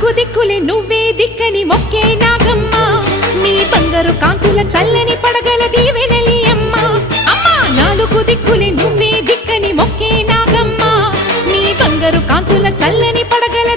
నాలుగు దిక్కులే నువ్వే దిక్కని మొక్కే నాగమ్మ నీ బంగారు కాంతుల చల్లని పడగల దీవెనలి అమ్మ అమ్మా నాలుగు దిక్కులే నువ్వే దిక్కని మొక్కే నాగమ్మ నీ బంగారు కాంతుల చల్లని పడగల